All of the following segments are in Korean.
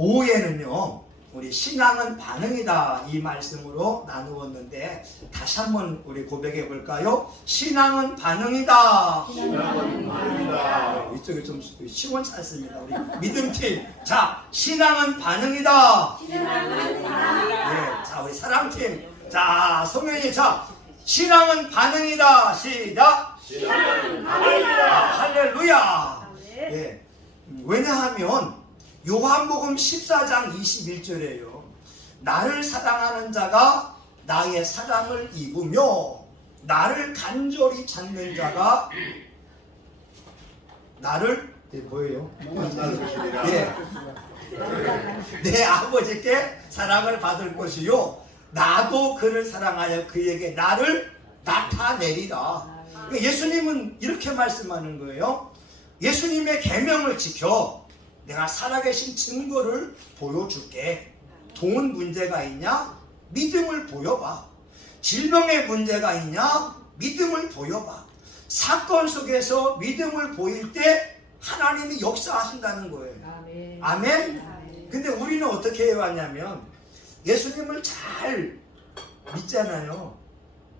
오후에는요 우리 신앙은 반응이다 이 말씀으로 나누었는데 다시 한번 우리 고백해 볼까요? 신앙은 반응이다. 신앙은 반응이다. 이쪽이 좀 시원찮습니다. 우리 믿음팀. 자, 신앙은 반응이다. 신앙은 반응이다. 네, 자 우리 사랑팀. 자 성현이 자 신앙은 반응이다. 시작. 신앙은 반응이다. 할렐루야. 예. 왜냐하면 요한복음 14장 21절에요. 나를 사랑하는 자가 나의 사랑을 입으며 나를 간절히 찾는 자가 나를 뭐예요? 예. 내 아버지께 사랑을 받을 것이요 나도 그를 사랑하여 그에게 나를 나타내리라. 예수님은 이렇게 말씀하는 거예요. 예수님의 계명을 지켜 내가 살아계신 증거를 보여줄게. 돈 문제가 있냐? 믿음을 보여봐. 질병의 문제가 있냐? 믿음을 보여봐. 사건 속에서 믿음을 보일 때 하나님이 역사하신다는 거예요. 아멘. 아멘? 근데 우리는 어떻게 해왔냐면 예수님을 잘 믿잖아요.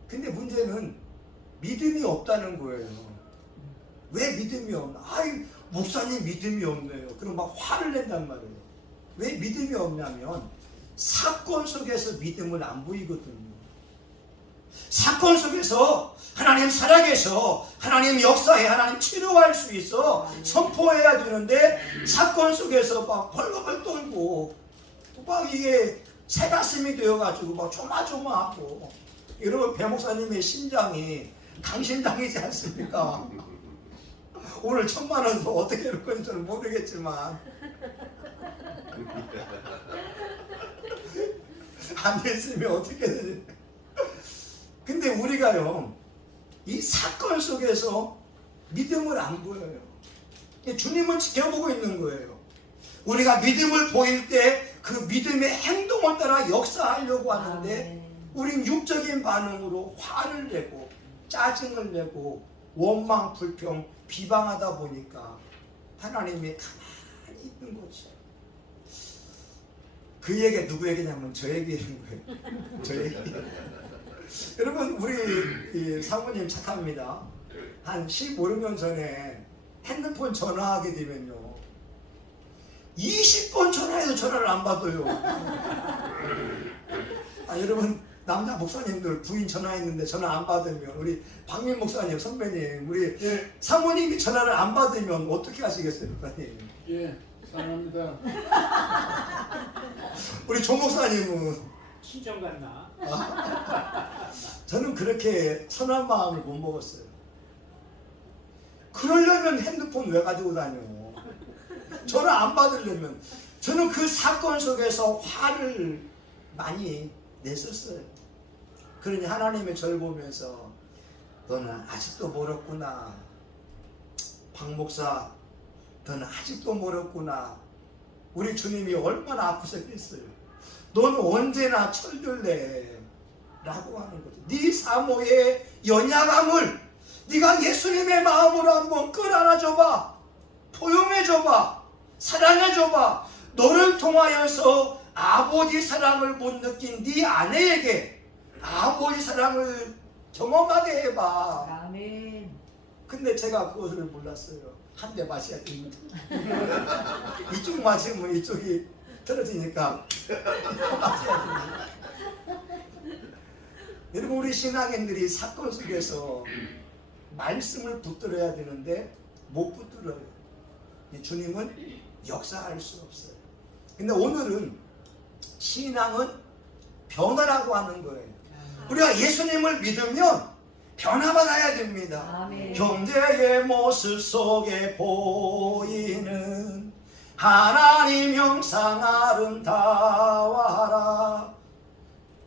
근데 문제는 믿음이 없다는 거예요. 왜 믿음이 없나? 아이 목사님 믿음이 없네요. 그럼 막 화를 낸단 말이에요. 왜 믿음이 없냐면 사건 속에서 믿음을 안 보이거든요. 사건 속에서 하나님 살아계셔, 하나님 역사해, 하나님 치료할 수 있어 선포해야 되는데 사건 속에서 막 벌벌 떨고 막 이게 새가슴이 되어가지고 막 조마조마하고. 여러분 배 목사님의 심장이 강심장이지 않습니까? 오늘 1,000만 원도 어떻게 할 건지 저는 모르겠지만 안 됐으면 어떻게 되지? 근데 우리가요 이 사건 속에서 믿음을 안 보여요. 주님은 지켜보고 있는 거예요. 우리가 믿음을 보일 때 그 믿음의 행동을 따라 역사하려고 하는데 우린 육적인 반응으로 화를 내고 짜증을 내고 원망, 불평, 비방하다 보니까 하나님이 가만히 있는 거죠. 그 얘기 누구 얘기냐면 저 얘기인 거예요. 저 얘기. 여러분 우리 사모님 착합니다. 한 15년 전에 핸드폰 전화하게 되면요 20번 전화해도 전화를 안 받아요. 여러분 남자 목사님들 부인 전화했는데 전화 안 받으면 우리 박민 목사님 선배님 우리 사모님이 전화를 안 받으면 어떻게 하시겠어요 목사님? 예, 사랑합니다. 우리 조 목사님은 친정 갔나? 저는 그렇게 선한 마음을 못 먹었어요. 그러려면 핸드폰 왜 가지고 다녀? 전화 안 받으려면. 저는 그 사건 속에서 화를 많이 냈었어요. 그러니 하나님의 저를 보면서 너는 아직도 멀었구나. 박 목사 너는 아직도 멀었구나. 우리 주님이 얼마나 아프셨겠어요. 너는 언제나 철들래 라고 하는 거죠. 네 사모의 연약함을 네가 예수님의 마음으로 한번 끌어안아줘봐. 포용해줘봐. 사랑해줘봐. 너를 통하여서 아버지 사랑을 못 느낀 네 아내에게 아버지 사랑을 경험하게 해봐. 아멘. 근데 제가 그것을 몰랐어요. 한 대 마셔야 됩니다. 이쪽 마시면 이쪽이 떨어지니까 마셔야 됩니다. 여러분 우리 신앙인들이 사건 속에서 말씀을 붙들어야 되는데 못 붙들어요. 주님은 역사할 수 없어요. 근데 오늘은 신앙은 변화라고 하는 거예요. 우리가 예수님을 믿으면 변화받아야 됩니다. 아멘. 형제의 모습 속에 보이는 하나님 형상 아름다워하라.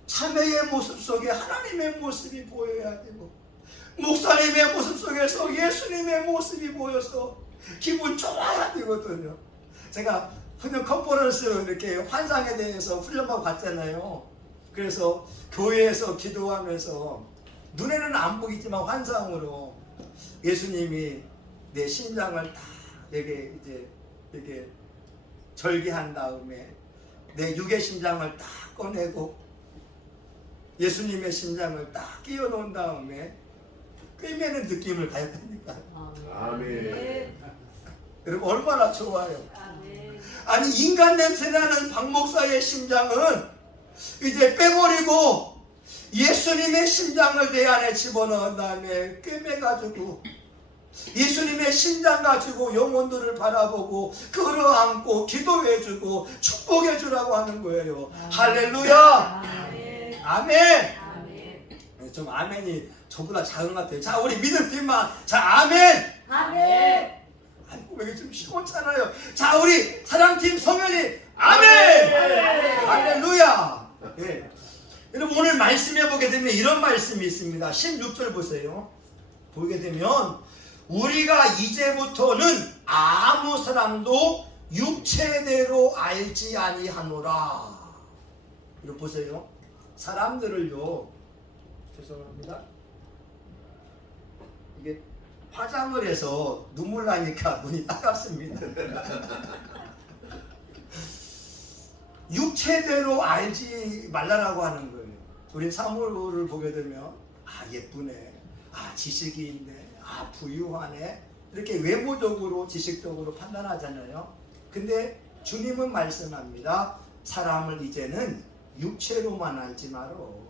자매의 모습 속에 하나님의 모습이 보여야 되고 목사님의 모습 속에서 예수님의 모습이 보여서 기분 좋아야 되거든요. 제가 훈련 컨퍼런스 이렇게 환상에 대해서 훈련받고 갔잖아요. 그래서 교회에서 기도하면서 눈에는 안 보이지만 환상으로 예수님이 내 심장을 다 이렇게 절개한 다음에 내 육의 심장을 딱 꺼내고 예수님의 심장을 딱 끼워 놓은 다음에 꿰매는 느낌을 가야 됩니까? 아멘. 여러분 얼마나 좋아요. 아니 인간 냄새나는 박 목사의 심장은 이제 빼버리고 예수님의 심장을 내 안에 집어넣은 다음에 꿰매가지고 예수님의 심장 가지고 영혼들을 바라보고 끌어안고 기도해주고 축복해주라고 하는 거예요. 할렐루야. 아멘. 좀 아멘이 저보다 작은 것 같아요. 자, 우리 믿음 팀만. 자, 아멘. 아이고, 왜 이게 좀 시원찮아요. 자, 우리 사랑팀 성현이 아멘. 할렐루야. 예. 여러분 오늘 말씀해 보게 되면 이런 말씀이 있습니다. 16절 보세요. 보게 되면 우리가 이제부터는 아무 사람도 육체대로 알지 아니하노라. 이거 보세요. 사람들을요, 죄송합니다. 이게 화장을 해서 눈물 나니까 눈이 따갑습니다. 육체대로 알지 말라라고 하는 거예요. 우리 사무를 보게 되면 아 예쁘네, 아 지식이 있네, 아 부유하네, 이렇게 외모적으로 지식적으로 판단하잖아요. 근데 주님은 말씀합니다. 사람을 이제는 육체로만 알지 마로.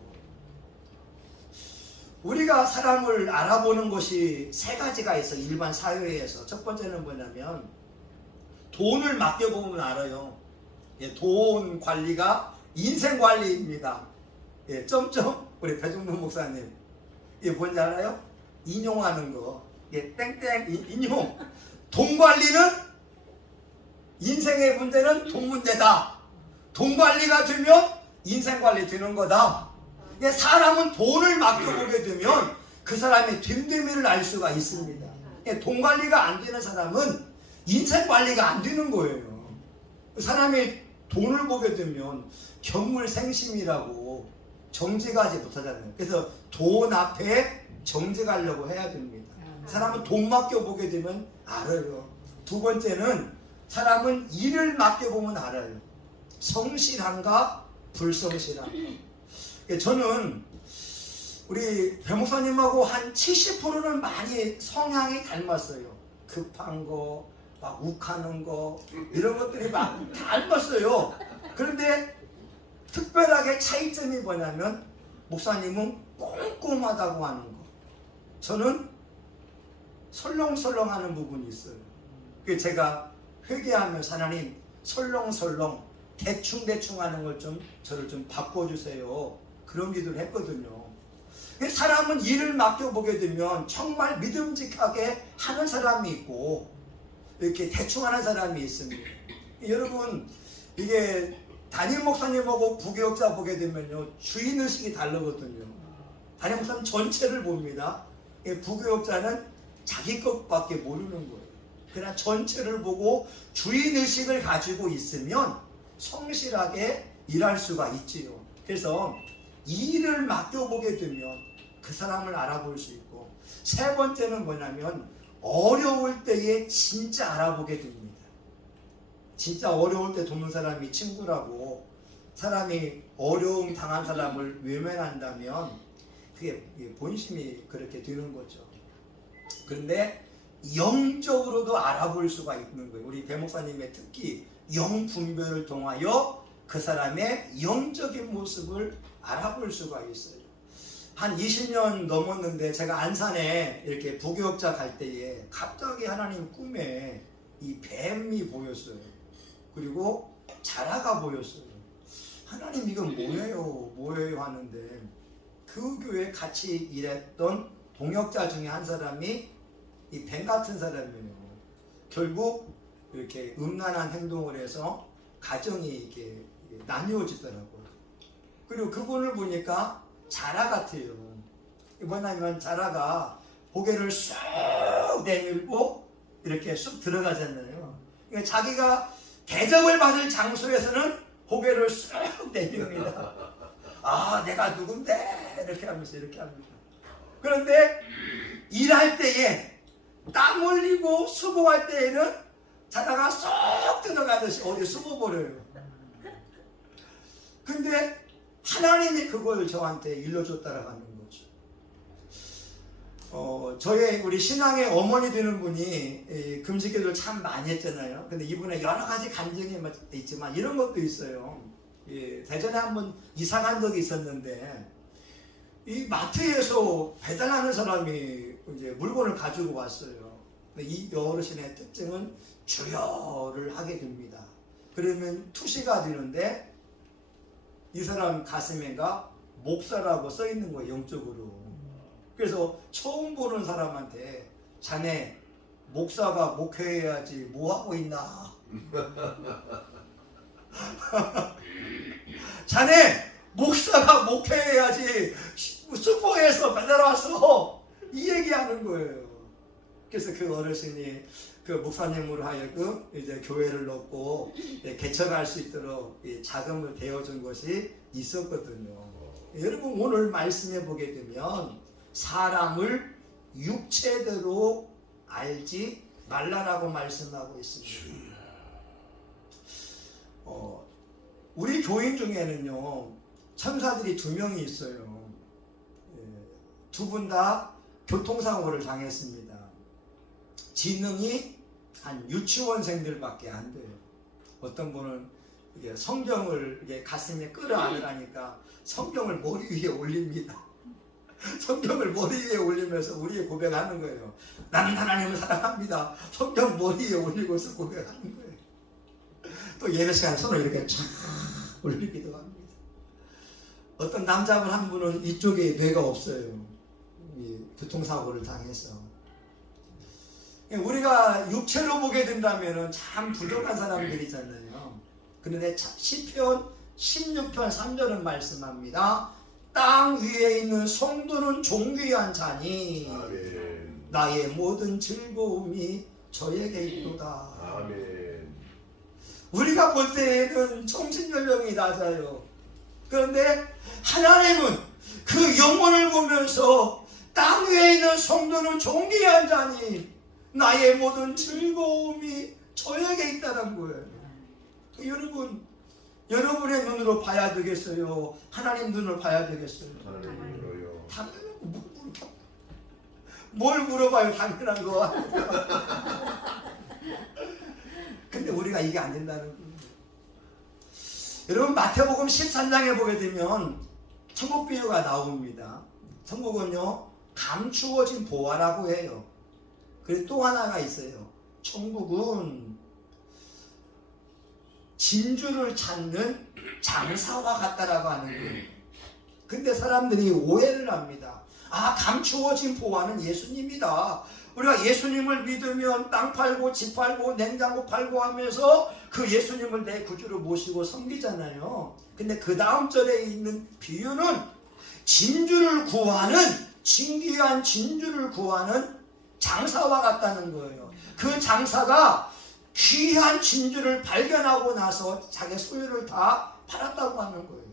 우리가 사람을 알아보는 것이 세 가지가 있어. 일반 사회에서 첫 번째는 뭐냐면 돈을 맡겨보면 알아요. 예, 돈 관리가 인생 관리입니다. 예, 점점 우리 배종문 목사님 이게 뭔지 알아요? 인용하는 거. 예, 땡땡 인용. 돈 관리는 인생의 문제는 돈 문제다. 돈 관리가 되면 인생 관리 되는 거다. 예, 사람은 돈을 맡겨보게 되면 그 사람의 됨됨이를 알 수가 있습니다. 예, 돈 관리가 안 되는 사람은 인생 관리가 안 되는 거예요. 사람이 돈을 보게 되면 견물생심이라고 정직하지 못하잖아요. 그래서 돈 앞에 정직하려고 해야 됩니다. 사람은 돈 맡겨보게 되면 알아요. 두 번째는 사람은 일을 맡겨보면 알아요. 성실한가 불성실한가. 저는 우리 배 목사님하고 한 70%는 많이 성향이 닮았어요. 급한 거, 막 욱하는 거 이런 것들이 막 닮았어요. 그런데 특별하게 차이점이 뭐냐면 목사님은 꼼꼼하다고 하는 거, 저는 설렁설렁하는 부분이 있어요. 그래서 제가 회개하면서 하나님 설렁설렁 대충대충 하는 걸 좀 저를 좀 바꿔주세요, 그런 기도를 했거든요. 사람은 일을 맡겨보게 되면 정말 믿음직하게 하는 사람이 있고 이렇게 대충 하는 사람이 있습니다. 여러분 이게 담임 목사님하고 부교육자 보게 되면요 주인의식이 다르거든요. 담임 목사님 전체를 봅니다. 부교육자는 자기 것밖에 모르는 거예요. 그러나 전체를 보고 주인의식을 가지고 있으면 성실하게 일할 수가 있지요. 그래서 일을 맡겨보게 되면 그 사람을 알아볼 수 있고, 세 번째는 뭐냐면 어려울 때에 진짜 알아보게 됩니다. 진짜 어려울 때 돕는 사람이 친구라고, 사람이 어려움 당한 사람을 외면한다면 그게 본심이 그렇게 되는 거죠. 그런데 영적으로도 알아볼 수가 있는 거예요. 우리 배 목사님의 특기 영 분별을 통하여 그 사람의 영적인 모습을 알아볼 수가 있어요. 한 20년 넘었는데 제가 안산에 이렇게 부교육자 갈 때에 갑자기 하나님 꿈에 이 뱀이 보였어요. 그리고 자라가 보였어요. 하나님 이건 뭐예요 하는데 그 교회에 같이 일했던 동역자 중에 한 사람이 이 뱀 같은 사람이에요. 결국 이렇게 음란한 행동을 해서 가정이 이렇게 나뉘어지더라고요. 그리고 그분을 보니까 자라 같아요. 뭐냐면 자라가 고개를 쑥 내밀고 이렇게 쑥 들어가잖아요. 그러니까 자기가 대접을 받을 장소에서는 고개를 쑥 내밉니다. 아, 내가 누군데? 이렇게 하면서 이렇게 합니다. 그런데 일할 때에 땀 흘리고 수고할 때에는 자다가 쏙 들어가듯이 어디 숨어버려요. 근데 하나님이 그걸 저한테 일러줬다라고 하는 거죠. 저의 우리 신앙의 어머니 되는 분이 금식기도를 참 많이 했잖아요. 근데 이분의 여러 가지 간증이 있지만 이런 것도 있어요. 대전에 한번 이사 간 적이 있었는데 이 마트에서 배달하는 사람이 이제 물건을 가지고 왔어요. 이 어르신의 특징은 주여를 하게 됩니다. 그러면 투시가 되는데 이 사람 가슴에가 목사라고 써 있는 거예요, 영적으로. 그래서 처음 보는 사람한테 자네 목사가 목회해야지 뭐 하고 있나? 자네 목사가 목회해야지 슈퍼에서 배달 와서 이 얘기하는 거예요. 그래서 그 어르신이 그 목사님으로 하여금 이제 교회를 넣고 개척할 수 있도록 자금을 대어준 것이 있었거든요. 여러분 오늘 말씀해 보게 되면 사람을 육체대로 알지 말라라고 말씀하고 있습니다. 우리 교인 중에는요 천사들이 2명이 있어요. 두 분 다 교통사고를 당했습니다. 지능이 한 유치원생들밖에 안 돼요. 어떤 분은 이게 성경을 이게 가슴에 끌어안으라니까 성경을 머리 위에 올립니다. 성경을 머리 위에 올리면서 우리의 고백하는 거예요. 나는 하나님을 사랑합니다. 성경 머리 위에 올리고서 고백하는 거예요. 또 예배 시간에 손을 이렇게 쫙 올리기도 합니다. 어떤 남자분 한 분은 이쪽에 뇌가 없어요. 이 교통사고를 당해서. 우리가 육체로 보게 된다면 참 부족한 사람들이잖아요. 그런데 시편 16편 3절은 말씀합니다. 땅 위에 있는 성도는 존귀한 자니 아멘. 나의 모든 즐거움이 저에게 있도다. 아멘. 우리가 볼 때에는 정신연령이 낮아요. 그런데 하나님은 그 영혼을 보면서 땅 위에 있는 성도는 존귀한 자니 나의 모든 즐거움이 저에게 있다는 거예요. 여러분, 여러분의 눈으로 봐야 되겠어요? 하나님 눈으로 봐야 되겠어요? 하나님으로요. 당연한 거 뭘 물어봐요? 당연한 거. 근데 우리가 이게 안 된다는 거예요. 여러분 마태복음 13장에 보게 되면 천국 비유가 나옵니다. 천국은요 감추어진 보화라고 해요. 그리고 또 하나가 있어요. 천국은 진주를 찾는 장사와 같다라고 하는 거예요. 근데 사람들이 오해를 합니다. 아, 감추어진 보화는 예수님이다. 우리가 예수님을 믿으면 땅 팔고 집 팔고 냉장고 팔고 하면서 그 예수님을 내 구주로 모시고 섬기잖아요. 근데 그 다음 절에 있는 비유는 진주를 구하는, 진귀한 진주를 구하는 장사와 같다는 거예요. 그 장사가 귀한 진주를 발견하고 나서 자기 소유를 다 팔았다고 하는 거예요.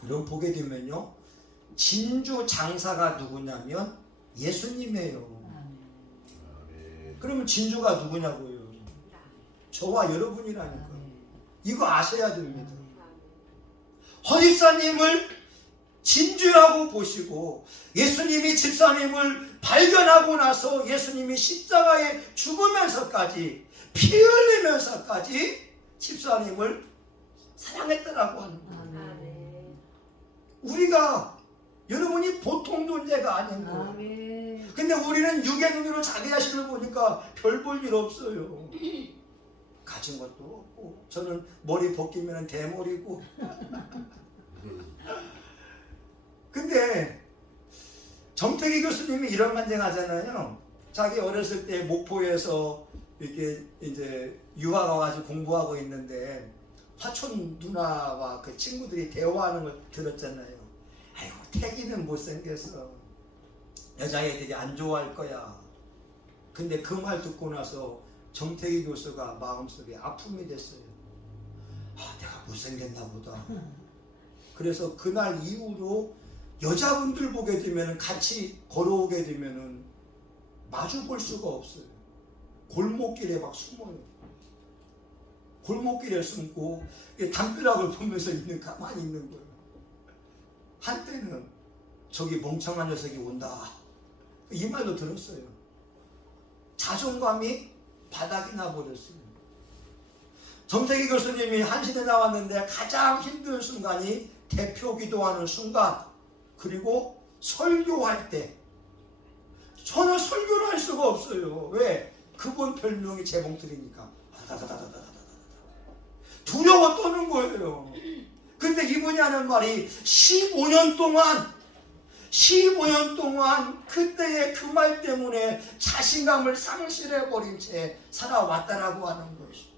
그럼 보게 되면요, 진주 장사가 누구냐면 예수님이에요. 아멘. 그러면 진주가 누구냐고요? 저와 여러분이라니까요. 이거 아셔야 됩니다. 허집사님을 진주라고 보시고 예수님이 집사님을 발견하고 나서 예수님이 십자가에 죽으면서까지 피 흘리면서까지 집사님을 사랑했다라고 하는 거예요. 우리가 여러분이 보통 존재가 아닌 거예요. 근데 우리는 육의 눈으로 자기 자신을 보니까 별 볼 일 없어요. 가진 것도 없고 저는 머리 벗기면 대머리고. 근데 정태기 교수님이 이런 간증하잖아요. 자기 어렸을 때 목포에서 이렇게 이제 유학 와가지고 공부하고 있는데 화촌 누나와 그 친구들이 대화하는 걸 들었잖아요. 아이고 태기는 못생겼어. 여자애들이 안 좋아할 거야. 근데 그 말 듣고 나서 정태기 교수가 마음속에 아픔이 됐어요. 아, 내가 못생겼나 보다. 그래서 그날 이후로 여자분들 보게 되면 같이 걸어오게 되면 마주 볼 수가 없어요. 골목길에 막 숨어요. 골목길에 숨고 담벼락을 보면서 가만히 있는 거예요. 한때는 저기 멍청한 녀석이 온다, 이 말도 들었어요. 자존감이 바닥이 나버렸어요. 정태기 교수님이 한신에 나왔는데 가장 힘든 순간이 대표 기도하는 순간, 그리고 설교할 때. 저는 설교를 할 수가 없어요. 왜? 그분 별명이 재봉틀이니까 두려워 떠는 거예요. 근데 이분이 하는 말이 15년 동안 그때의 그 말 때문에 자신감을 상실해버린 채 살아왔다라고 하는 것이.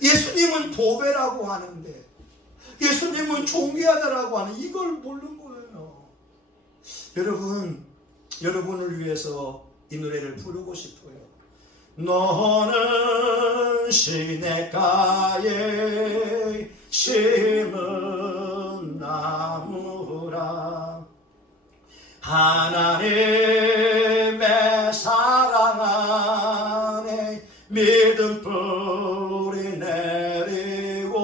예수님은 보배라고 하는데, 예수님은 존귀하다라고 하는 이걸 모르는 거예요. 여러분을 위해서 이 노래를 부르고 싶어요. 너는 시냇가에 심은 나무라, 하나님의 사랑 안에 믿음 뿌리 내리고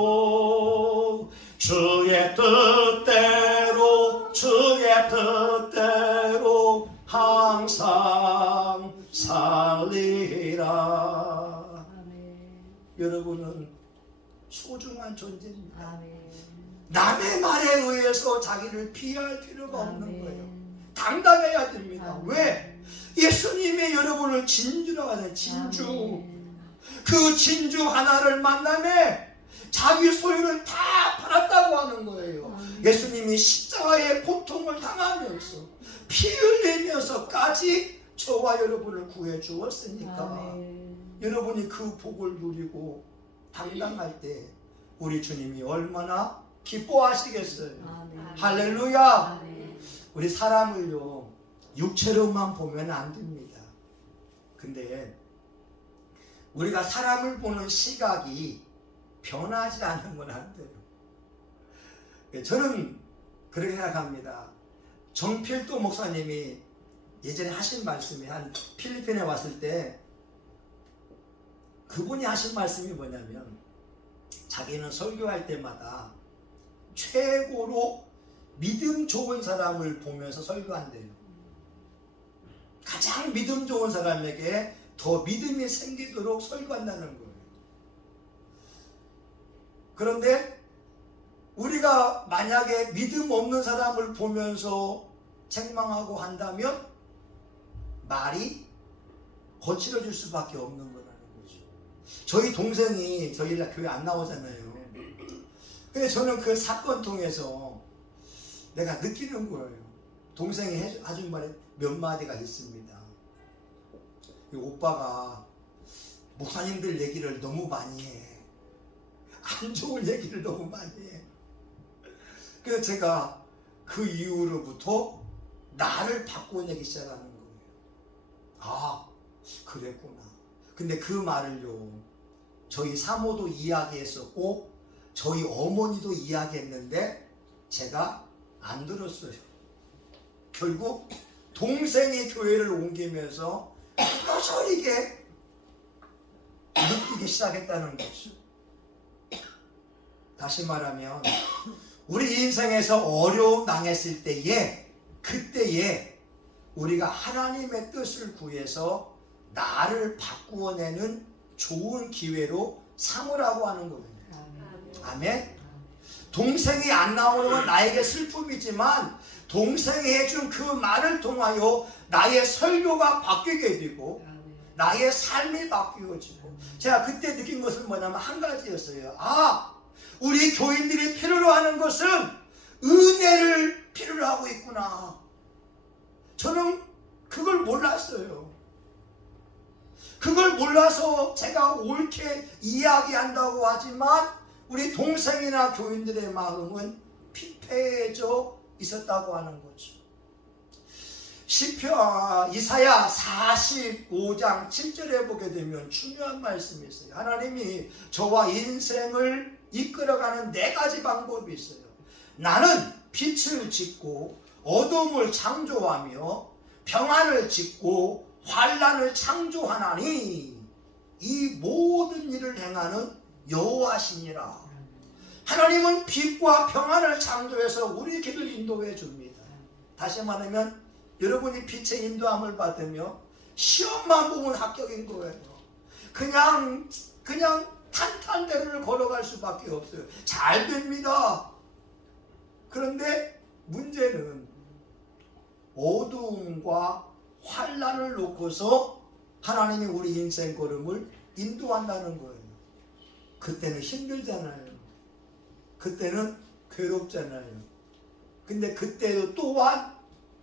주의 뜻대로 항상 살리라. 아멘. 여러분은 소중한 존재입니다. 아멘. 남의 말에 의해서 자기를 피할 필요가 없는 아멘. 거예요. 당당해야 됩니다. 아멘. 왜? 예수님이 여러분을 진주라고 하는 진주. 아멘. 그 진주 하나를 만남에 자기 소유를 다 팔았다고 하는 거예요. 아멘. 예수님이 십자가의 고통을 당하면서 피 흘리면서까지 저와 여러분을 구해 주었으니까, 아멘. 여러분이 그 복을 누리고 당당할 때 우리 주님이 얼마나 기뻐하시겠어요. 아멘. 할렐루야. 아멘. 우리 사람을요 육체로만 보면 안 됩니다. 근데 우리가 사람을 보는 시각이 변하지 않는 건 안 돼요. 저는 그렇게 생각합니다. 정필도 목사님이 예전에 하신 말씀이, 한 필리핀에 왔을 때 그분이 하신 말씀이 뭐냐면, 자기는 설교할 때마다 최고로 믿음 좋은 사람을 보면서 설교한대요. 가장 믿음 좋은 사람에게 더 믿음이 생기도록 설교한다는 거예요. 그런데 우리가 만약에 믿음 없는 사람을 보면서 책망하고 한다면 말이 거칠어질 수밖에 없는 거라는 거죠. 저희 동생이 저희 교회 안 나오잖아요. 근데 저는 그 사건 통해서 내가 느끼는 거예요. 동생이 해준 말에 몇 마디가 있습니다. 이 오빠가 목사님들 얘기를 너무 많이 해. 안 좋은 얘기를 너무 많이 해. 그래서 제가 그 이후로부터 나를 바꿔내기 시작하는 거예요. 아, 그랬구나. 근데 그 말을요, 저희 사모도 이야기했었고 저희 어머니도 이야기했는데 제가 안 들었어요. 결국 동생이 교회를 옮기면서 뼈저리게 느끼기 시작했다는 거죠. 다시 말하면 우리 인생에서 어려움 당했을 때에, 그때에 우리가 하나님의 뜻을 구해서 나를 바꾸어내는 좋은 기회로 삼으라고 하는 거예요. 아멘. 동생이 안 나오는 건 나에게 슬픔이지만 동생이 해준 그 말을 통하여 나의 설교가 바뀌게 되고 나의 삶이 바뀌어지고, 제가 그때 느낀 것은 뭐냐면 한 가지였어요. 아, 우리 교인들이 필요로 하는 것은 은혜를 필요로 하고 있구나. 저는 그걸 몰랐어요. 그걸 몰라서 제가 옳게 이야기한다고 하지만 우리 동생이나 교인들의 마음은 피폐해져 있었다고 하는 거죠. 이사야 45장 7절에 보게 되면 중요한 말씀이 있어요. 하나님이 저와 인생을 이끌어가는 4가지 방법이 있어요. 나는 빛을 짓고 어둠을 창조하며 평안을 짓고 환난을 창조하나니 이 모든 일을 행하는 여호와시니라. 하나님은 빛과 평안을 창조해서 우리 길을 인도해 줍니다. 다시 말하면 여러분이 빛의 인도함을 받으며 시험만 보면 합격인 거예요. 그냥 탄탄대로를 걸어갈 수밖에 없어요. 잘 됩니다. 그런데 문제는 어두움과 환난을 놓고서 하나님이 우리 인생 걸음을 인도한다는 거예요. 그때는 힘들잖아요. 그때는 괴롭잖아요. 근데 그때도 또한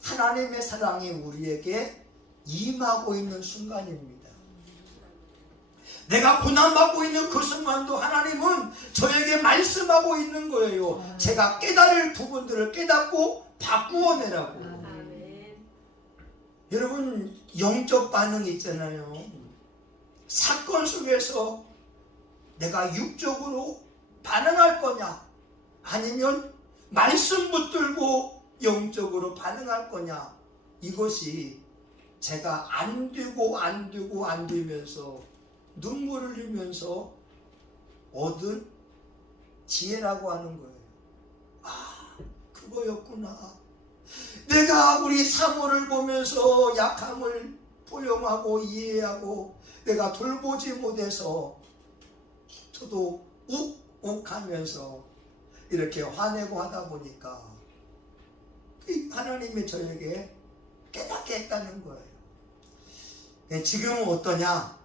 하나님의 사랑이 우리에게 임하고 있는 순간입니다. 내가 고난받고 있는 그 순간도 하나님은 저에게 말씀하고 있는 거예요. 제가 깨달을 부분들을 깨닫고 바꾸어 내라고. 여러분, 영적 반응이 있잖아요. 사건 속에서 내가 육적으로 반응할 거냐, 아니면 말씀 붙들고 영적으로 반응할 거냐, 이것이 제가 안 되면서 눈물을 흘리면서 얻은 지혜라고 하는 거예요. 아, 그거였구나. 내가 우리 사모를 보면서 약함을 포용하고 이해하고 내가 돌보지 못해서 저도 욱욱하면서 이렇게 화내고 하다 보니까 하나님이 저에게 깨닫게 했다는 거예요. 지금은 어떠냐?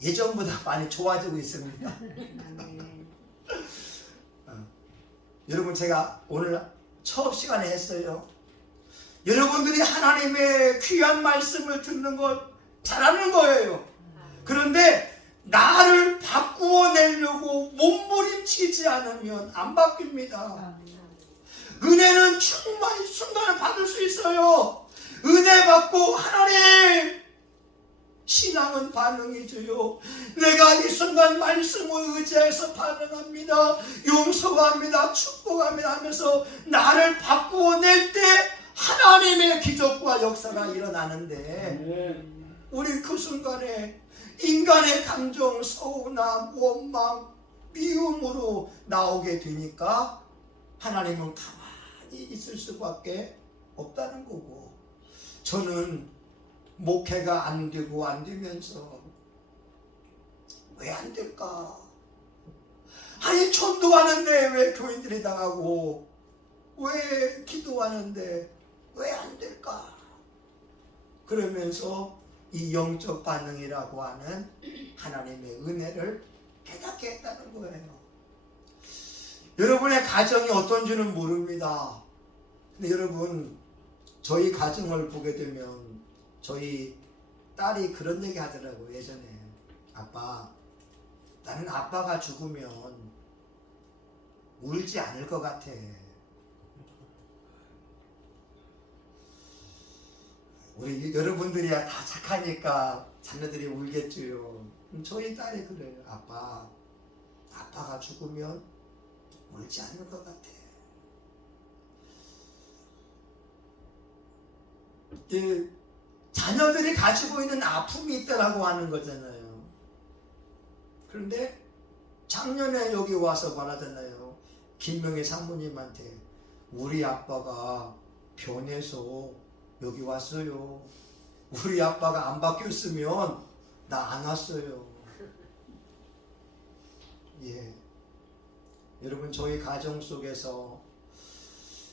예전보다 많이 좋아지고 있습니다. 여러분, 제가 오늘 처음 시간에 했어요. 여러분들이 하나님의 귀한 말씀을 듣는 것 잘하는 거예요. 그런데 나를 바꾸어 내려고 몸부림치지 않으면 안 바뀝니다. 은혜는 충분히 순간을 받을 수 있어요. 은혜 받고 하나님, 신앙은 반응이죠. 내가 이 순간 말씀을 의지해서 반응합니다. 용서합니다. 축복합니다 하면서 나를 바꾸어 낼 때 하나님의 기적과 역사가 일어나는데, 우리 그 순간에 인간의 감정, 서운함, 원망, 미움으로 나오게 되니까 하나님은 가만히 있을 수밖에 없다는 거고, 저는 목회가 안 되면서 왜 안 될까? 아니, 전도하는데 왜 교인들이 당하고, 왜 기도하는데 왜 안 될까? 그러면서 이 영적 반응이라고 하는 하나님의 은혜를 깨닫게 했다는 거예요. 여러분의 가정이 어떤지는 모릅니다. 근데 여러분, 저희 가정을 보게 되면 저희 딸이 그런 얘기 하더라고요. 예전에, 아빠, 나는 아빠가 죽으면 울지 않을 것 같아. 우리 여러분들이야 다 착하니까 자녀들이 울겠지요. 저희 딸이 그래요. 아빠가 죽으면 울지 않을 것 같아. 자녀들이 가지고 있는 아픔이 있다라고 하는 거잖아요. 그런데 작년에 여기 와서 말하잖아요. 김명희 사모님한테 우리 아빠가 변해서 여기 왔어요. 우리 아빠가 안 바뀌었으면 나 안 왔어요. 예, 여러분, 저희 가정 속에서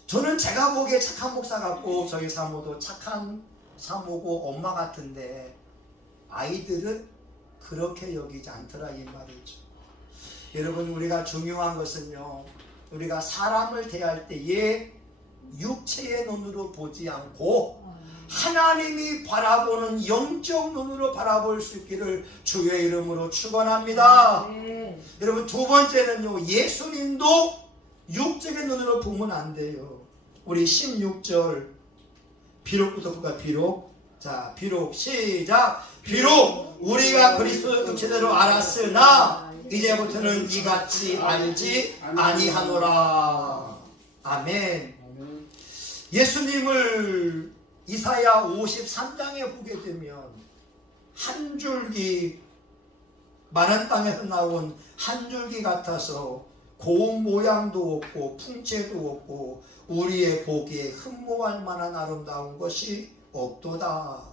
저는 제가 보기에 착한 목사 같고 저희 사모도 착한 사모고 엄마 같은데 아이들은 그렇게 여기지 않더라, 이 말이죠. 여러분, 우리가 중요한 것은요, 우리가 사람을 대할 때에 육체의 눈으로 보지 않고 하나님이 바라보는 영적 눈으로 바라볼 수 있기를 주의 이름으로 축원합니다. 여러분, 두 번째는요, 예수님도 육적인 눈으로 보면 안 돼요. 우리 16절, 비록부터 볼까요? 비록 시작. 비록 우리가 그리스도의 육체대로 알았으나 이제부터는 이같이 알지 아니하노라. 아멘. 예수님을 이사야 53장에 보게 되면 한 줄기 마른 땅에서 나온 한 줄기 같아서 고운 모양도 없고 풍채도 없고 우리의 보기에 흠모할 만한 아름다운 것이 없도다.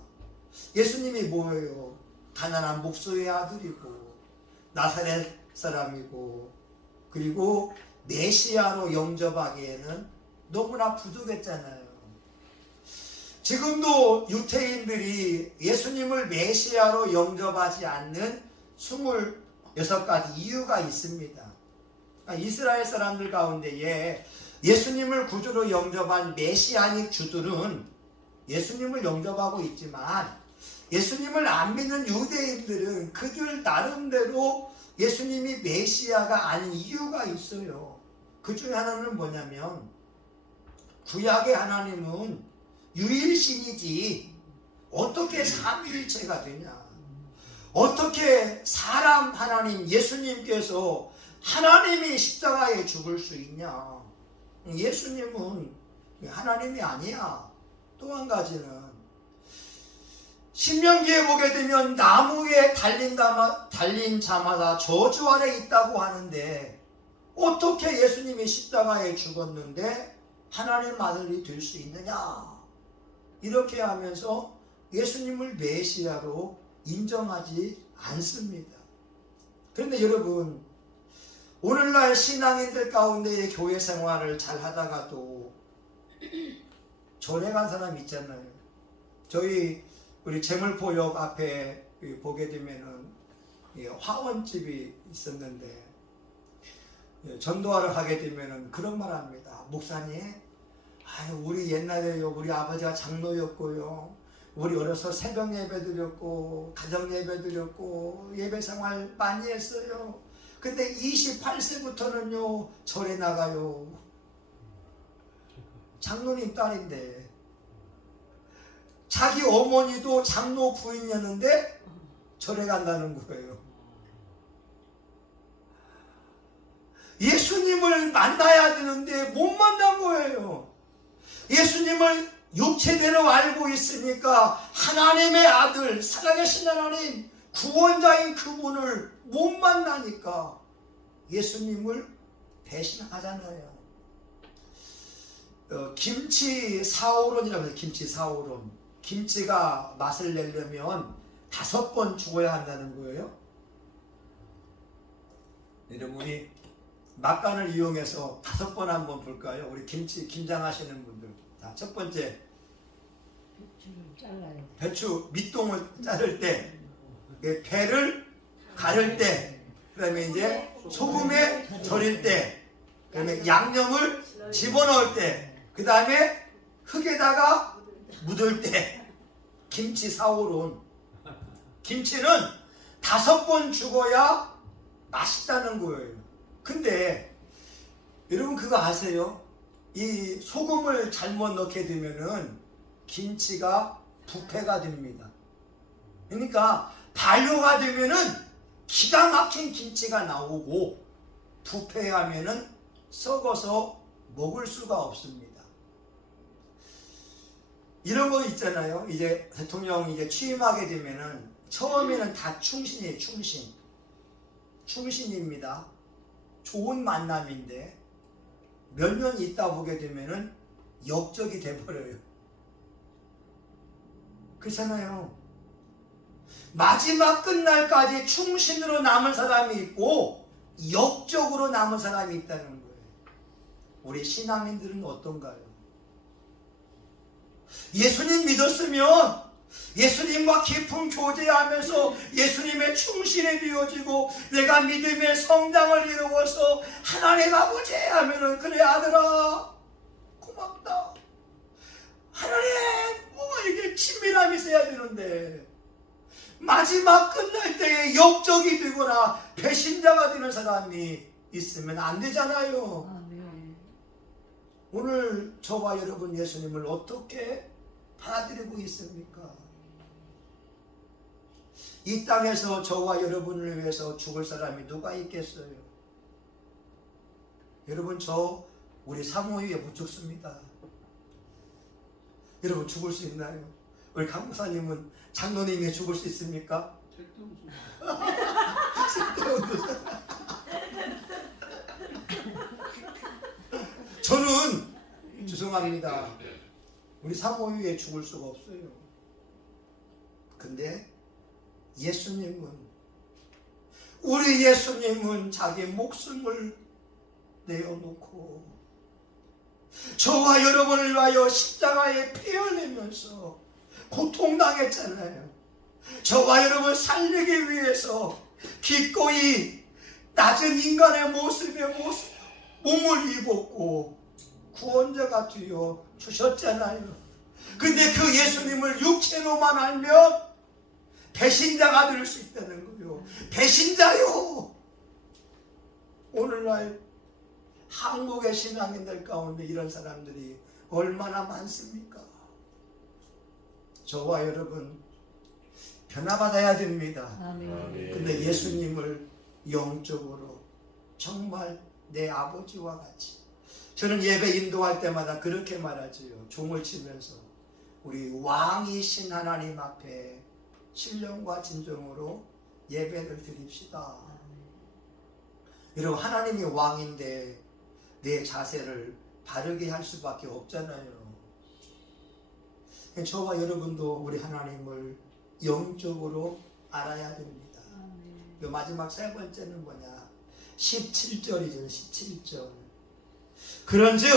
예수님이 뭐예요? 가난한 목수의 아들이고 나사렛 사람이고 그리고 메시아로 영접하기에는 너무나 부족했잖아요. 지금도 유태인들이 예수님을 메시아로 영접하지 않는 26가지 이유가 있습니다. 이스라엘 사람들 가운데에 예수님을 구주로 영접한 메시아닉 주들은 예수님을 영접하고 있지만 예수님을 안 믿는 유대인들은 그들 나름대로 예수님이 메시아가 아닌 이유가 있어요. 그 중에 하나는 뭐냐면 구약의 하나님은 유일신이지 어떻게 삼위일체가 되냐. 어떻게 사람 하나님 예수님께서 하나님이 십자가에 죽을 수 있냐. 예수님은 하나님이 아니야. 또 한 가지는 신명기에 보게 되면 나무에 달린 자마다 저주 아래 있다고 하는데 어떻게 예수님이 십자가에 죽었는데 하나님 아들이 될 수 있느냐. 이렇게 하면서 예수님을 메시아로 인정하지 않습니다. 그런데 여러분, 오늘날 신앙인들 가운데의 교회 생활을 잘 하다가도 절에 간 사람 있잖아요. 우리 재물포역 앞에 보게 되면은 화원집이 있었는데 전도하러 가게 되면은 그런 말 합니다. 목사님, 우리 옛날에요, 우리 아버지가 장로였고요. 우리 어려서 새벽 예배 드렸고, 가정 예배 드렸고, 예배 생활 많이 했어요. 근데 28세부터는요, 절에 나가요. 장로님 딸인데. 자기 어머니도 장로 부인이었는데, 절에 간다는 거예요. 예수님을 만나야 되는데, 못 만난 거예요. 예수님을 육체대로 알고 있으니까 하나님의 아들, 살아계신 하나님, 구원자인 그분을 못 만나니까 예수님을 배신하잖아요. 김치 사오론이라고 해요. 김치 사오론. 김치가 맛을 내려면 5번 죽어야 한다는 거예요. 여러분이 막간을 이용해서 5번 한번 볼까요? 우리 김장하시는 분들. 자, 첫 번째, 배추 밑동을 자를 때, 배를 가를 때, 그 다음에 이제 소금에 절일 때, 그 다음에 양념을 집어넣을 때, 그 다음에 흙에다가 묻을 때. 김치 사오론. 김치는 5번 죽어야 맛있다는 거예요. 근데 여러분 그거 아세요? 이 소금을 잘못 넣게 되면은 김치가 부패가 됩니다. 그러니까 발효가 되면은 기가 막힌 김치가 나오고 부패하면은 썩어서 먹을 수가 없습니다. 이런 거 있잖아요. 이제 대통령이 이제 취임하게 되면은 처음에는 다 충신이에요. 충신입니다. 좋은 만남인데 몇 년 있다 보게 되면은 역적이 돼버려요. 그렇잖아요. 마지막 끝날까지 충신으로 남은 사람이 있고 역적으로 남은 사람이 있다는 거예요. 우리 신앙인들은 어떤가요? 예수님 믿었으면 예수님과 깊은 교제하면서 예수님의 충신이 되어지고 내가 믿음의 성장을 이루어서 하나님 아버지 하면은 그래 아들아 고맙다. 하나님 이게 친밀함이 있어야 되는데 마지막 끝날 때에 역적이 되거나 배신자가 되는 사람이 있으면 안 되잖아요. 오늘 저와 여러분 예수님을 어떻게 받아들이고 있습니까? 이 땅에서 저와 여러분을 위해서 죽을 사람이 누가 있겠어요? 여러분 우리 사모예에 못 죽습니다. 여러분 죽을 수 있나요? 우리 강목사님은 장로님이 죽을 수 있습니까? 저는 죄송합니다. 우리 사모유에 죽을 수가 없어요. 근데 우리 예수님은 자기 목숨을 내어놓고 저와 여러분을 위하여 십자가에 피 흘리면서 고통당했잖아요. 저와 여러분 살리기 위해서 기꺼이 낮은 인간의 모습에 몸을 입었고 구원자가 되어 주셨잖아요. 근데 그 예수님을 육체로만 알면 배신자가 될 수 있다는 거요. 배신자요. 오늘날 한국의 신앙인들 가운데 이런 사람들이 얼마나 많습니까? 저와 여러분 변화받아야 됩니다. 근데 예수님을 영적으로 정말 내 아버지와 같이, 저는 예배 인도할 때마다 그렇게 말하지요. 종을 치면서 우리 왕이신 하나님 앞에 신령과 진정으로 예배를 드립시다. 여러분, 하나님이 왕인데 내 자세를 바르게 할 수밖에 없잖아요. 저와 여러분도 우리 하나님을 영적으로 알아야 됩니다. 마지막 세 번째는 뭐냐? 17절이죠. 17절. 그런즉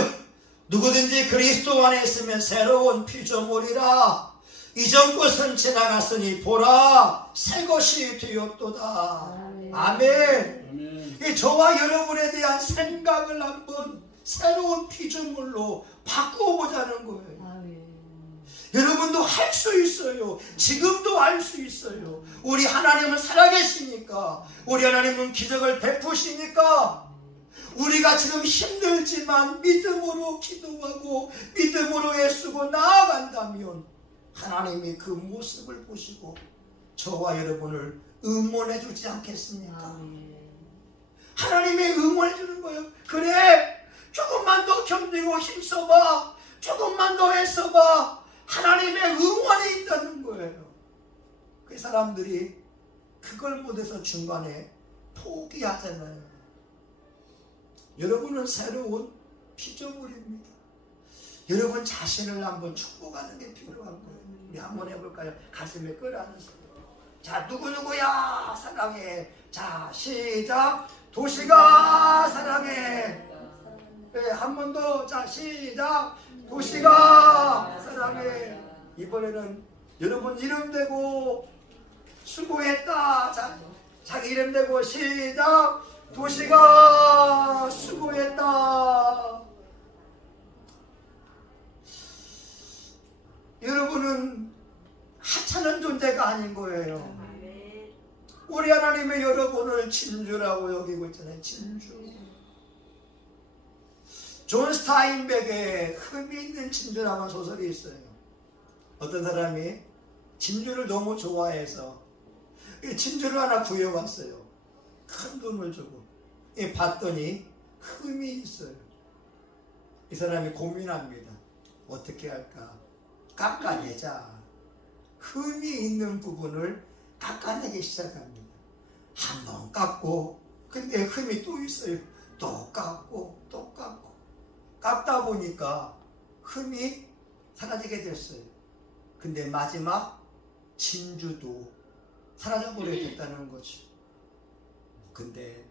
누구든지 그리스도 안에 있으면 새로운 피조물이라. 이전 것은 지나갔으니 보라 새 것이 되었도다. 아멘. 이 저와 여러분에 대한 생각을 한번 새로운 피조물로 바꿔보자는 거예요. 여러분도 할 수 있어요. 지금도 할 수 있어요. 우리 하나님은 살아계시니까, 우리 하나님은 기적을 베푸시니까, 우리가 지금 힘들지만 믿음으로 기도하고 믿음으로 애쓰고 나아간다면 하나님이 그 모습을 보시고 저와 여러분을 응원해 주지 않겠습니까? 하나님이 응원해 주는 거예요. 그래, 조금만 더 견디고 힘써봐, 조금만 더 애써봐. 하나님의 응원이 있다는 거예요. 그 사람들이 그걸 못해서 중간에 포기하잖아요. 여러분은 새로운 피조물입니다. 여러분 자신을 한번 축복하는 게 필요한 거예요. 우리 한번 해볼까요? 가슴에 끌어안으세요. 자, 누구누구야 사랑해. 자, 시작. 도시가 사랑해. 네, 한 번 더. 자, 시작. 도시가 사랑해. 이번에는 여러분 이름 대고 수고했다. 자, 자기 이름 대고 시작. 도시가 수고했다. 여러분은 하찮은 존재가 아닌 거예요. 우리 하나님의 여러분을 진주라고 여기고 있잖아요. 진주. 존 스타인백의 흠이 있는 진주라는 소설이 있어요. 어떤 사람이 진주를 너무 좋아해서 진주를 하나 구해왔어요. 큰 돈을 주고. 봤더니 흠이 있어요. 이 사람이 고민합니다. 어떻게 할까? 깎아내자. 흠이 있는 부분을 깎아내기 시작합니다. 한 번 깎고, 근데 흠이 또 있어요. 또 깎고, 또 깎고. 깎다 보니까 흠이 사라지게 됐어요. 근데 마지막 진주도 사라져버리게 됐다는 거죠. 근데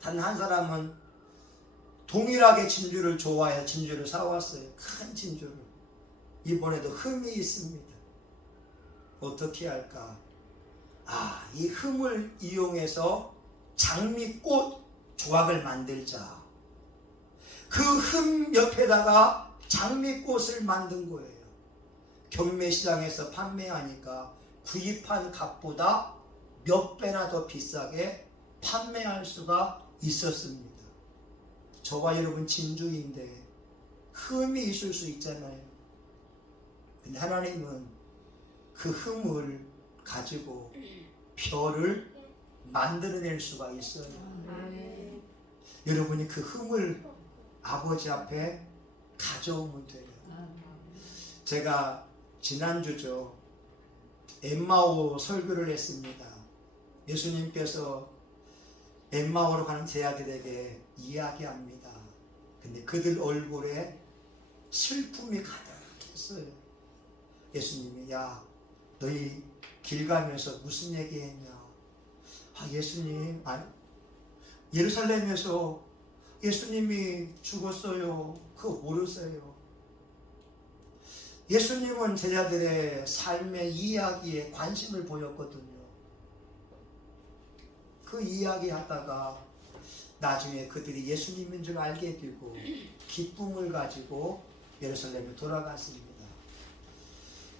단 한 사람은 동일하게 진주를 좋아해서 진주를 사왔어요. 큰 진주를. 이번에도 흠이 있습니다. 어떻게 할까? 이 흠을 이용해서 장미꽃 조각을 만들자. 그 흠 옆에다가 장미꽃을 만든 거예요. 경매시장에서 판매하니까 구입한 값보다 몇 배나 더 비싸게 판매할 수가 있었습니다. 저와 여러분 진주인데 흠이 있을 수 있잖아요. 근데 하나님은 그 흠을 가지고 별을 만들어낼 수가 있어요. 여러분이 그 흠을 아버지 앞에 가져오면 돼요. 제가 지난주죠. 엠마오 설교를 했습니다. 예수님께서 엠마오로 가는 제자들에게 이야기합니다. 근데 그들 얼굴에 슬픔이 가득했어요. 예수님이 야 너희 길 가면서 무슨 얘기했냐? 예수님 예루살렘에서 예수님이 죽었어요. 그거 모르세요. 예수님은 제자들의 삶의 이야기에 관심을 보였거든요. 그 이야기 하다가 나중에 그들이 예수님인 줄 알게 되고 기쁨을 가지고 예루살렘에 돌아갔습니다.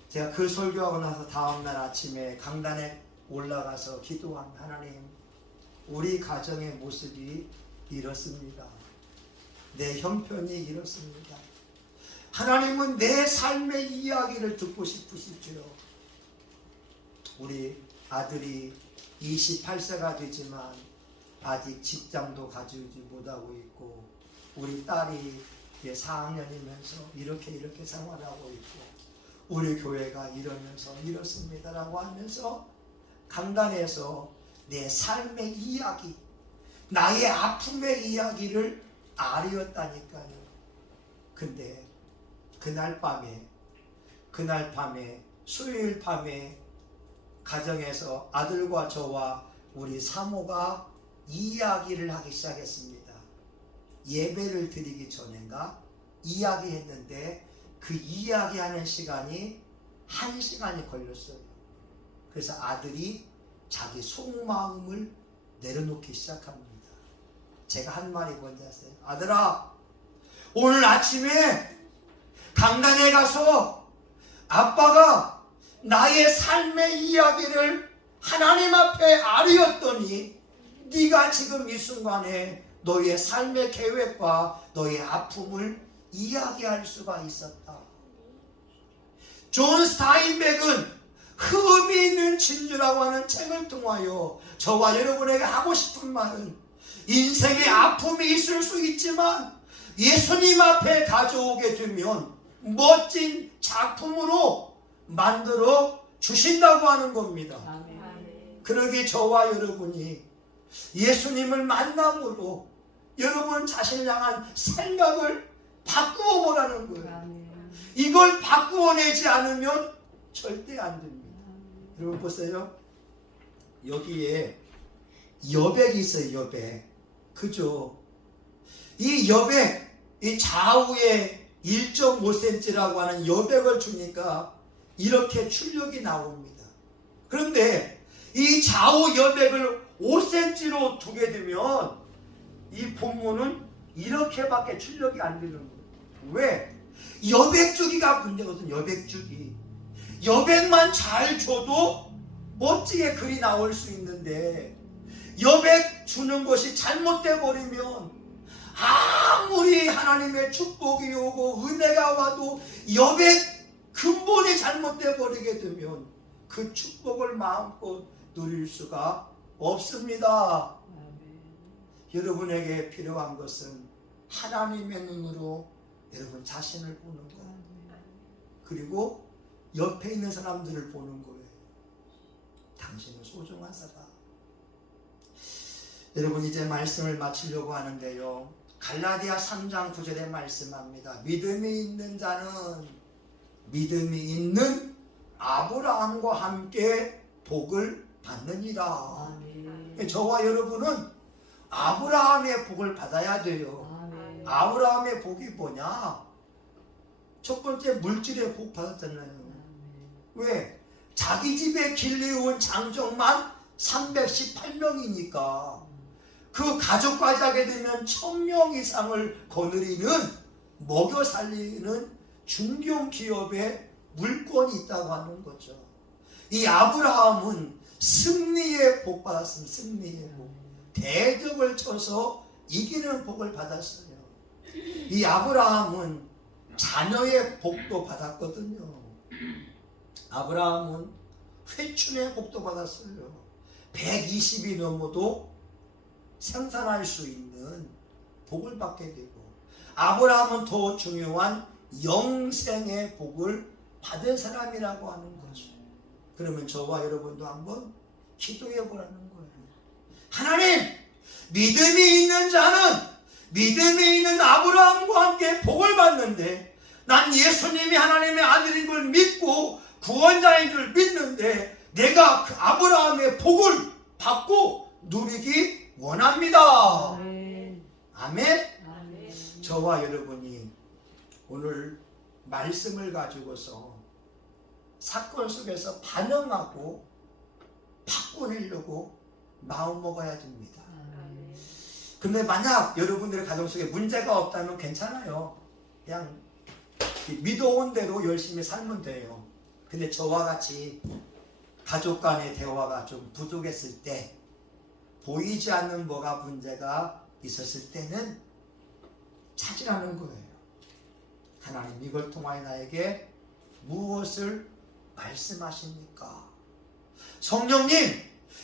제가 그 설교하고 나서 다음날 아침에 강단에 올라가서 기도한 하나님, 우리 가정의 모습이 이렇습니다. 내 형편이 이렇습니다. 하나님은 내 삶의 이야기를 듣고 싶으시죠. 우리 아들이 28세가 되지만 아직 직장도 가지지 못하고 있고, 우리 딸이 4학년이면서 이렇게 생활하고 있고, 우리 교회가 이러면서 이렇습니다라고 하면서 강단에서 내 삶의 이야기, 나의 아픔의 이야기를 아뢰었다니까요. 근데 그날 밤에 수요일 밤에 가정에서 아들과 저와 우리 사모가 이야기를 하기 시작했습니다. 예배를 드리기 전인가 이야기했는데 그 이야기하는 시간이 1시간이 걸렸어요. 그래서 아들이 자기 속마음을 내려놓기 시작합니다. 제가 한 말이 뭔지 아세요? 아들아, 오늘 아침에 강단에 가서 아빠가 나의 삶의 이야기를 하나님 앞에 아뢰었더니 네가 지금 이 순간에 너의 삶의 계획과 너의 아픔을 이야기할 수가 있었다. 존 스타인백은 흠이 있는 진주라고 하는 책을 통하여 저와 여러분에게 하고 싶은 말은, 인생에 아픔이 있을 수 있지만 예수님 앞에 가져오게 되면 멋진 작품으로 만들어 주신다고 하는 겁니다. 그러기에 저와 여러분이 예수님을 만남으로 여러분 자신을 향한 생각을 바꾸어 보라는 거예요. 이걸 바꾸어내지 않으면 절대 안 됩니다. 여러분 보세요. 여기에 여백이 있어요. 여백. 그죠? 이 여백, 이 좌우에 1.5cm라고 하는 여백을 주니까 이렇게 출력이 나옵니다. 그런데 이 좌우 여백을 5cm로 두게 되면 이 본문은 이렇게밖에 출력이 안 되는 거예요. 왜? 여백주기가 문제거든요. 여백주기. 여백만 잘 줘도 멋지게 글이 나올 수 있는데, 여백 주는 것이 잘못돼 버리면 아무리 하나님의 축복이 오고 은혜가 와도 여백 근본이 잘못돼 버리게 되면 그 축복을 마음껏 누릴 수가 없습니다. 여러분에게 필요한 것은 하나님의 눈으로 여러분 자신을 보는 거예요. 그리고 옆에 있는 사람들을 보는 거예요. 당신은 소중한 사람. 여러분 이제 말씀을 마치려고 하는데요. 갈라디아 3장 9절에 말씀합니다. 믿음이 있는 자는 믿음이 있는 아브라함과 함께 복을 받느니라. 저와 여러분은 아브라함의 복을 받아야 돼요. 아브라함의 복이 뭐냐? 첫 번째 물질의 복 받았잖아요. 왜? 자기 집에 길러온 장정만 318명이니까 그 가족까지 하게 되면 1000명 이상을 거느리는, 먹여 살리는 중견 기업에 물권이 있다고 하는 거죠. 이 아브라함은 승리의 복 받았습니다. 승리의 복. 대적을 쳐서 이기는 복을 받았어요. 이 아브라함은 자녀의 복도 받았거든요. 아브라함은 회춘의 복도 받았어요. 120이 넘어도 생산할 수 있는 복을 받게 되고, 아브라함은 더 중요한 영생의 복을 받은 사람이라고 하는 거죠. 그러면 저와 여러분도 한번 기도해 보라는 거예요. 하나님, 믿음이 있는 자는 믿음이 있는 아브라함과 함께 복을 받는데, 난 예수님이 하나님의 아들인 걸 믿고 구원자인 줄 믿는데 내가 그 아브라함의 복을 받고 누리기 원합니다. 아멘. 아멘. 저와 여러분이 오늘 말씀을 가지고서 사건 속에서 반응하고 바꾸려고 마음 먹어야 됩니다. 근데 만약 여러분들의 가정 속에 문제가 없다면 괜찮아요. 그냥 믿어온 대로 열심히 살면 돼요. 근데 저와 같이 가족 간의 대화가 좀 부족했을 때, 보이지 않는 뭐가 문제가 있었을 때는 찾으라는 거예요. 하나님, 이걸 통하여 나에게 무엇을 말씀하십니까? 성령님,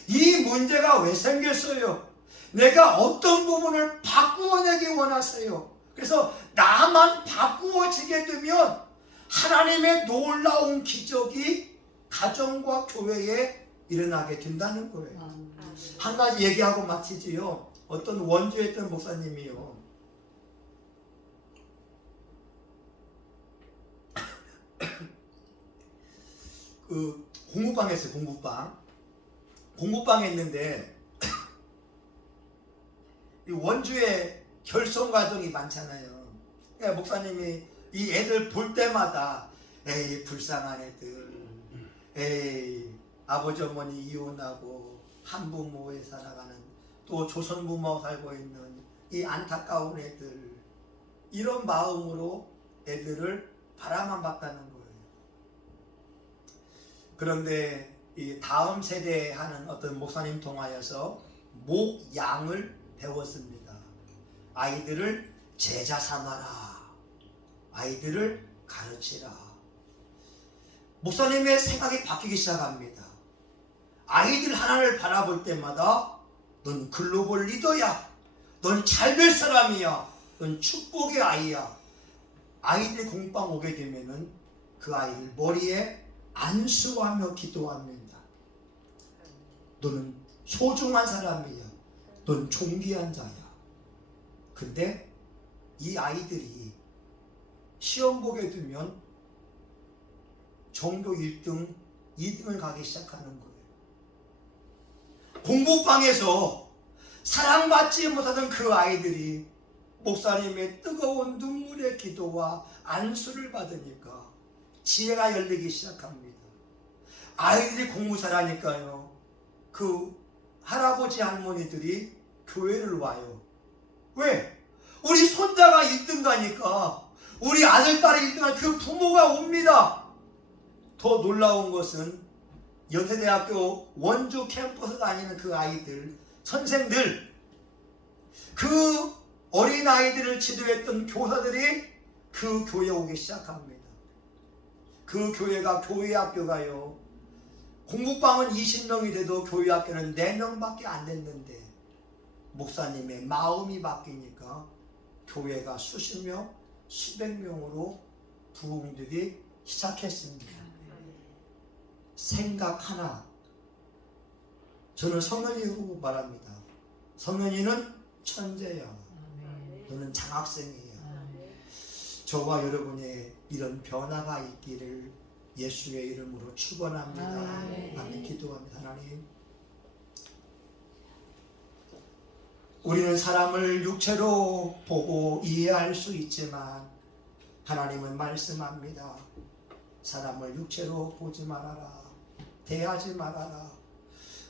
이 문제가 왜 생겼어요? 내가 어떤 부분을 바꾸어내기 원하세요? 그래서 나만 바꾸어지게 되면 하나님의 놀라운 기적이 가정과 교회에 일어나게 된다는 거예요. 한 가지 얘기하고 마치지요. 어떤 원주에 있던 목사님이요, 그 공부방에 있어요. 공부방에 있는데 이 원주에 결손 가정이 많잖아요. 그러니까 목사님이 이 애들 볼 때마다, 에이 불쌍한 애들, 에이 아버지 어머니 이혼하고 한부모에 살아가는, 또 조선부모 살고 있는 이 안타까운 애들, 이런 마음으로 애들을 바라만 봤다는 거예요. 그런데 이 다음 세대에 하는 어떤 목사님 통하여서 목양을 배웠습니다. 아이들을 제자 삼아라. 아이들을 가르치라. 목사님의 생각이 바뀌기 시작합니다. 아이들 하나를 바라볼 때마다 넌 글로벌 리더야. 넌 잘 될 사람이야. 넌 축복의 아이야. 아이들이 공방 오게 되면은 그 아이들 머리에 안수하며 기도합니다. 너는 소중한 사람이야. 넌 존귀한 자야. 근데 이 아이들이 시험 보게 되면 전교 1등, 2등을 가기 시작하는 거예요. 공부방에서 사랑받지 못하던 그 아이들이 목사님의 뜨거운 눈물의 기도와 안수를 받으니까 지혜가 열리기 시작합니다. 아이들이 공부 잘하니까요, 그 할아버지 할머니들이 교회를 와요. 왜? 우리 손자가 1등 가니까 우리 아들 딸이 1등 한 그 부모가 옵니다. 더 놀라운 것은 연세대학교 원주 캠퍼스 다니는 그 아이들, 선생들, 그 어린아이들을 지도했던 교사들이 그 교회에 오기 시작합니다. 그 교회가 교회학교가요, 공부방은 20명이 돼도 교회학교는 4명밖에 안 됐는데 목사님의 마음이 바뀌니까 교회가 수십 명, 수백 명으로 부흥되기 시작했습니다. 생각 하나, 저는 성현이라고 말합니다. 성현이는 천재야. 너는 장학생이야. 저와 여러분의 이런 변화가 있기를 예수의 이름으로 축원합니다. 아멘. 기도합니다. 하나님, 우리는 사람을 육체로 보고 이해할 수 있지만 하나님은 말씀합니다. 사람을 육체로 보지 말아라. 대하지 말아라.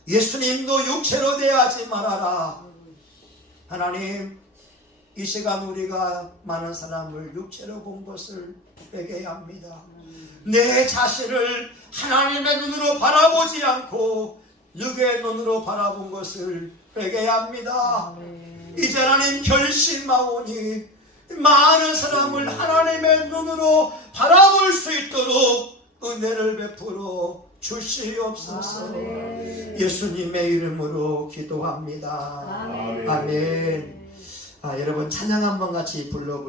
예수님도 육체로 대하지 말아라. 하나님, 이 시간 우리가 많은 사람을 육체로 본 것을 회개합니다. 내 자신을 하나님의 눈으로 바라보지 않고 육의 눈으로 바라본 것을 회개합니다. 이제 하나님 결심하오니 많은 사람을 하나님의 눈으로 바라볼 수 있도록 은혜를 베풀어 주시옵소서. 예수님의 이름으로 기도합니다. 아멘. 여러분 찬양 한번 같이 불러볼까요?